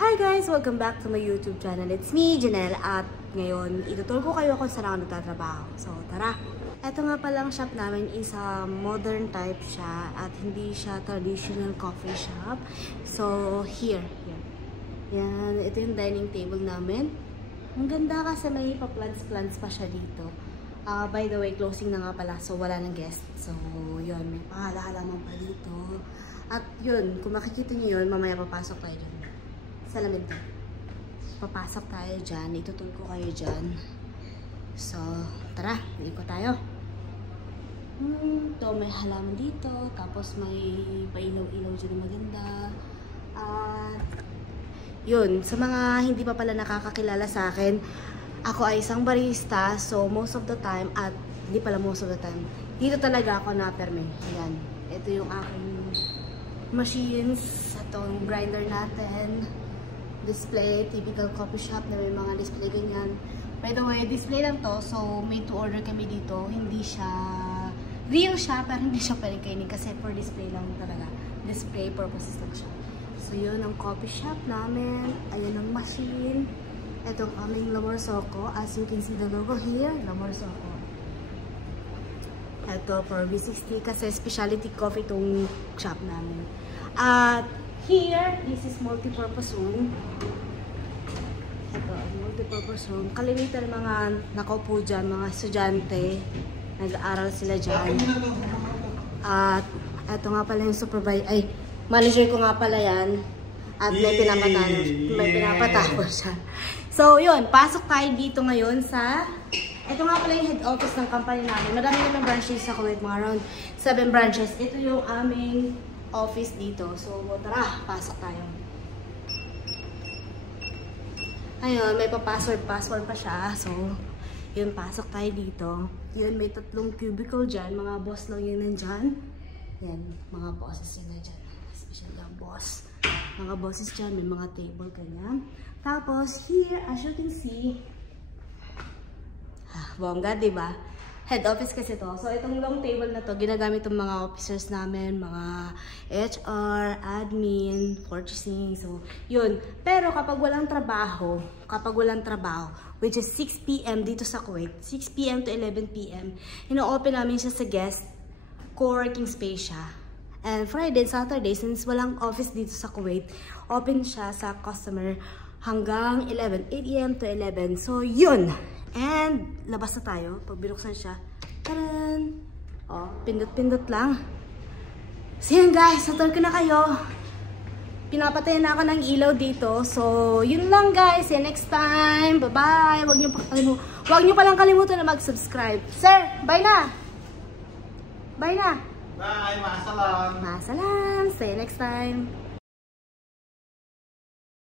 Hi guys! Welcome back to my YouTube channel. It's me, Janelle, at ngayon ituturo ko kayo kung saan ako nagtatrabaho. So tara! Ito nga palang shop namin is a modern type siya at hindi siya traditional coffee shop. So here. Yan, ito yung dining table namin. Ang ganda kasi may pa-plants pa siya dito. By the way, closing na nga pala, so wala ng guest. So yun, may pahala-halaman pa dito. At yun, kung makikita nyo yun, mamaya papasok tayo dyan. Salamin to. Papasok tayo dyan. Itutulog ko kayo dyan. So, tara. Iikot tayo. Ito, may halaman dito. Tapos may pailaw-ilaw dyan na maganda. At, yun. Sa mga hindi pa pala nakakakilala sa akin, ako ay isang barista. So, most of the time, at hindi pala most of the time, dito talaga ako na-perme. Ayan. Ito yung aking machines. Itong grinder natin. Display, typical coffee shop na may mga display ganyan. By the way, display lang to, so made to order kami dito. Hindi siya, real siya, pero hindi siya pwedeng kainin kasi for display lang talaga. Display purposes lang siya. So yun ang coffee shop namin. Ayun ang machine. Itong aming Lamor Soko. As you can see the logo here, Lamor Soko. Ito for V60 kasi specialty coffee itong shop namin. At here, this is multi-purpose room. Ito, multi-purpose room. Kalimitan mga nakaupo dyan, mga estudyante. Nag-aaral sila dyan. At ito nga pala yung supervisor. Ay, manager ko nga pala yan. At may pinapatapos siya. So, yun. Pasok tayo dito ngayon sa... Ito nga pala yung head office ng company namin. Marami naman branches sa Kuwait. Mga around 7 branches. Ito yung aming office dito. So, tara, pasok tayo. Ayun, may pa-password pa siya. So, yun, pasok tayo dito. Yun, may 3 cubicle dyan. Mga boss lang yun nandyan. Yan, mga bosses yun nandyan. Especially ang boss. Mga bosses dyan, may mga table ganyan. Tapos, here, as you can see, bongga, diba? Head office kasi to. So, itong long table na to, ginagamit itong mga officers namin, mga HR, admin, purchasing. So, yun. Pero kapag walang trabaho, which is 6 PM dito sa Kuwait, 6 PM to 11 PM, ino-open namin siya sa guest, co-working space siya. And Friday and Saturday, since walang office dito sa Kuwait, open siya sa customer hanggang 8 AM to 11. So, yun. And, labas na tayo. Pag binuksan siya, taran! O, pindot-pindot lang. So, yun guys. Natol ko na kayo. Pinapatayin na ako ng ilaw dito. So, yun lang guys. See you next time. Bye-bye. Huwag nyo palang kalimutan na mag-subscribe. Sir, bye na! Bye na! Bye! Maasalam! Maasalam! See you next time.